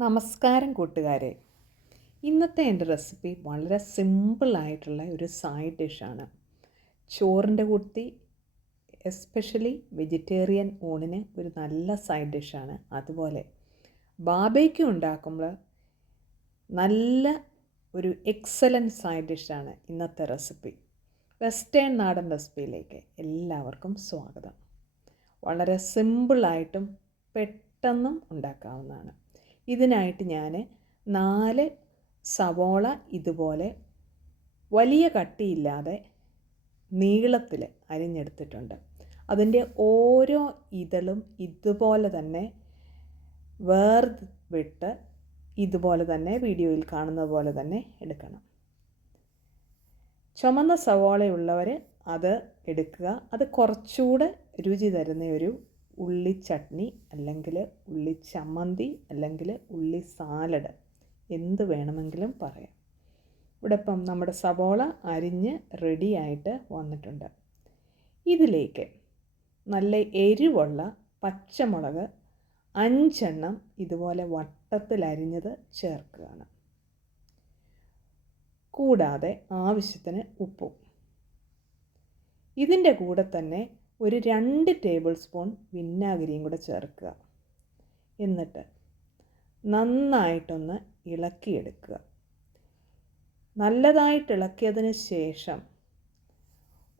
നമസ്കാരം കൂട്ടുകാരെ. ഇന്നത്തെ എന്റെ റെസിപ്പി വളരെ സിമ്പിളായിട്ടുള്ള ഒരു സൈഡ് ഡിഷാണ് ചോറിന്റെ കൂട്ടി എസ്പെഷ്യലി വെജിറ്റേറിയൻ ഊണിന് ഒരു നല്ല സൈഡ് ഡിഷാണ് അതുപോലെ. ബാബയ്ക്ക് ഉണ്ടാക്കുമ്പോൾ നല്ല ഒരു എക്സലന്റ് സൈഡ് ഡിഷാണ് ഇന്നത്തെ റെസിപ്പി. വെസ്റ്റേൺ നാടൻ റെസിപ്പിയിലേക്ക് എല്ലാവർക്കും സ്വാഗതം. വളരെ സിമ്പിളായിട്ടും പെട്ടെന്നും ഉണ്ടാക്കാവുന്നതാണ്. ഇതിനായിട്ട് ഞാൻ നാല് സവോള ഇതുപോലെ വലിയ കട്ടിയില്ലാതെ നീളത്തിൽ അരിഞ്ഞെടുത്തിട്ടുണ്ട്. അതിന്റെ ഓരോ ഇതളും ഇതുപോലെ തന്നെ വേർവിട്ട് ഇതുപോലെ തന്നെ വീഡിയോയിൽ കാണുന്ന പോലെ തന്നെ എടുക്കണം. ചുമന്ന സവോളയുള്ളവർ അത് എടുക്കുക. അത് കുറച്ചുകൂടെ രുചി തരുന്ന ഒരു ഉള്ളി ചട്നി അല്ലെങ്കിൽ ഉള്ളി ചമ്മന്തി അല്ലെങ്കിൽ ഉള്ളി സാലഡ് എന്ത് വേണമെങ്കിലും പറയാം. ഇവിടെ ഇപ്പം നമ്മുടെ സവോള അരിഞ്ഞ് റെഡിയായിട്ട് വന്നിട്ടുണ്ട്. ഇതിലേക്ക് നല്ല എരിവുള്ള പച്ചമുളക് അഞ്ചെണ്ണം ഇതുപോലെ വട്ടത്തിൽ അരിഞ്ഞത് ചേർക്കുകയാണ്. കൂടാതെ ആവശ്യത്തിന് ഉപ്പും. ഇതിന്റെ കൂടെ തന്നെ ഒരു രണ്ട് ടേബിൾ സ്പൂൺ വിന്നാഗിരിയും കൂടെ ചേർക്കുക. എന്നിട്ട് നന്നായിട്ടൊന്ന് ഇളക്കിയെടുക്കുക. നല്ലതായിട്ട് ഇളക്കിയതിന് ശേഷം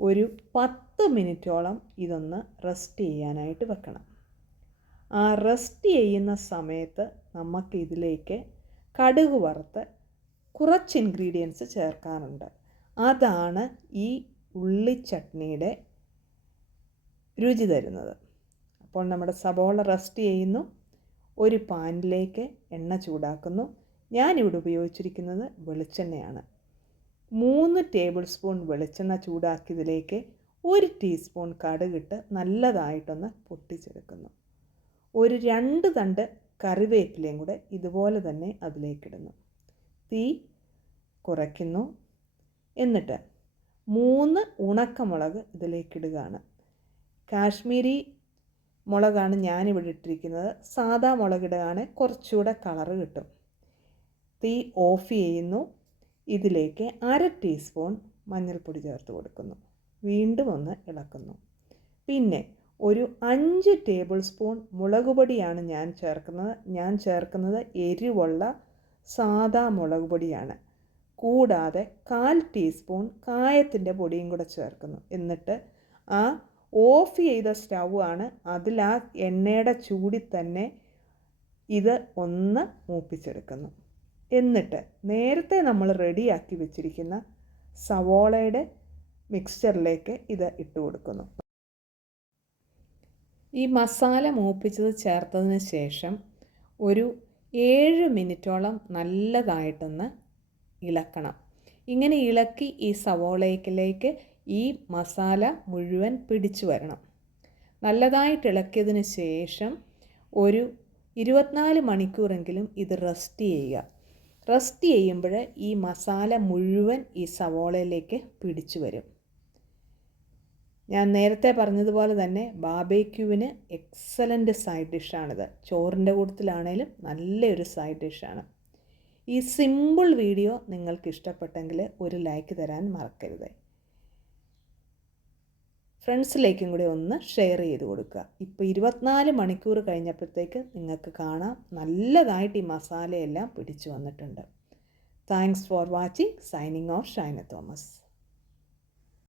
ഒരു പത്ത് മിനിറ്റോളം ഇതൊന്ന് റെസ്റ്റ് ചെയ്യാനായിട്ട് വെക്കണം. ആ റെസ്റ്റ് ചെയ്യുന്ന സമയത്ത് നമുക്ക് ഇതിലേക്ക് കടുക് വറുത്ത് കുറച്ച് ഇൻഗ്രീഡിയൻസ് ചേർക്കാനുണ്ട്. അതാണ് ഈ ഉള്ളി ചട്നിയുടെ രുചി തരുന്നത്. അപ്പോൾ നമ്മുടെ സബോള റസ്റ്റ് ചെയ്യുന്നു. ഒരു പാനിലേക്ക് എണ്ണ ചൂടാക്കുന്നു. ഞാനിവിടെ ഉപയോഗിച്ചിരിക്കുന്നത് വെളിച്ചെണ്ണയാണ്. മൂന്ന് ടേബിൾ സ്പൂൺ വെളിച്ചെണ്ണ ചൂടാക്കിയതിലേക്ക് ഒരു ടീസ്പൂൺ കടുകിട്ട് നല്ലതായിട്ടൊന്ന് പൊട്ടിച്ചെടുക്കുന്നു. ഒരു രണ്ട് തണ്ട് കറിവേപ്പിലയും കൂടെ ഇതുപോലെ തന്നെ അതിലേക്കിടുന്നു. തീ കുറയ്ക്കുന്നു. എന്നിട്ട് മൂന്ന് ഉണക്കമുളക് ഇതിലേക്കിടുകയാണ്. കാശ്മീരി മുളകാണ് ഞാനിവിടെ ഇട്ടിരിക്കുന്നത്. സാധാ മുളകിടുകയാണ് കുറച്ചുകൂടെ കളറ് കിട്ടും. തീ ഓഫ് ചെയ്യുന്നു. ഇതിലേക്ക് അര ടീസ്പൂൺ മഞ്ഞൾപ്പൊടി ചേർത്ത് കൊടുക്കുന്നു. വീണ്ടും ഒന്ന് ഇളക്കുന്നു. പിന്നെ ഒരു അഞ്ച് ടേബിൾ സ്പൂൺ മുളക് പൊടിയാണ് ഞാൻ ചേർക്കുന്നത്. ഞാൻ ചേർക്കുന്നത് എരിവുള്ള സാധാ മുളക് പൊടിയാണ് കൂടാതെ കാൽ ടീസ്പൂൺ കായത്തിന്റെ പൊടിയും കൂടെ ചേർക്കുന്നു. എന്നിട്ട് ആ ഓഫ് ചെയ്ത സ്റ്റൗ ആണ് അതിൽ ആ എണ്ണയുടെ ചൂടി തന്നെ ഇത് ഒന്ന് മൂപ്പിച്ചെടുക്കുന്നു. എന്നിട്ട് നേരത്തെ നമ്മൾ റെഡിയാക്കി വെച്ചിരിക്കുന്ന സവോളയുടെ മിക്സ്ചറിലേക്ക് ഇത് ഇട്ട് കൊടുക്കുന്നു. ഈ മസാല മൂപ്പിച്ചത് ചേർത്തതിന് ശേഷം ഒരു ഏഴ് മിനിറ്റോളം നല്ലതായിട്ടൊന്ന് ഇളക്കണം. ഇങ്ങനെ ഇളക്കി ഈ സവോളയ്ക്കിലേക്ക് ഈ മസാല മുഴുവൻ പിടിച്ചു വരണം. നല്ലതായിട്ട് ശേഷം ഒരു ഇരുപത്തിനാല് മണിക്കൂറെങ്കിലും ഇത് റെസ്റ്റ് ചെയ്യുക. റെസ്റ്റ് ചെയ്യുമ്പോൾ ഈ മസാല മുഴുവൻ ഈ സവോളയിലേക്ക് പിടിച്ചു വരും. ഞാൻ നേരത്തെ പറഞ്ഞതുപോലെ തന്നെ ബാബേക്യൂവിന് എക്സലന്റ് സൈഡ് ഡിഷാണിത് ചോറിന്റെ കൂട്ടത്തിലാണേലും നല്ലൊരു സൈഡ് ഡിഷാണ് ഈ സിമ്പിൾ വീഡിയോ നിങ്ങൾക്ക് ഇഷ്ടപ്പെട്ടെങ്കിൽ ഒരു ലൈക്ക് തരാൻ മറക്കരുത്. ഫ്രണ്ട്സിലേക്കും കൂടി ഒന്ന് ഷെയർ ചെയ്ത് കൊടുക്കുക. ഇപ്പോൾ ഇരുപത്തിനാല് മണിക്കൂർ കഴിഞ്ഞപ്പോഴത്തേക്ക് നിങ്ങൾക്ക് കാണാം നല്ലതായിട്ട് ഈ മസാലയെല്ലാം പിടിച്ചു വന്നിട്ടുണ്ട്. Thanks for watching signing off Shaina Thomas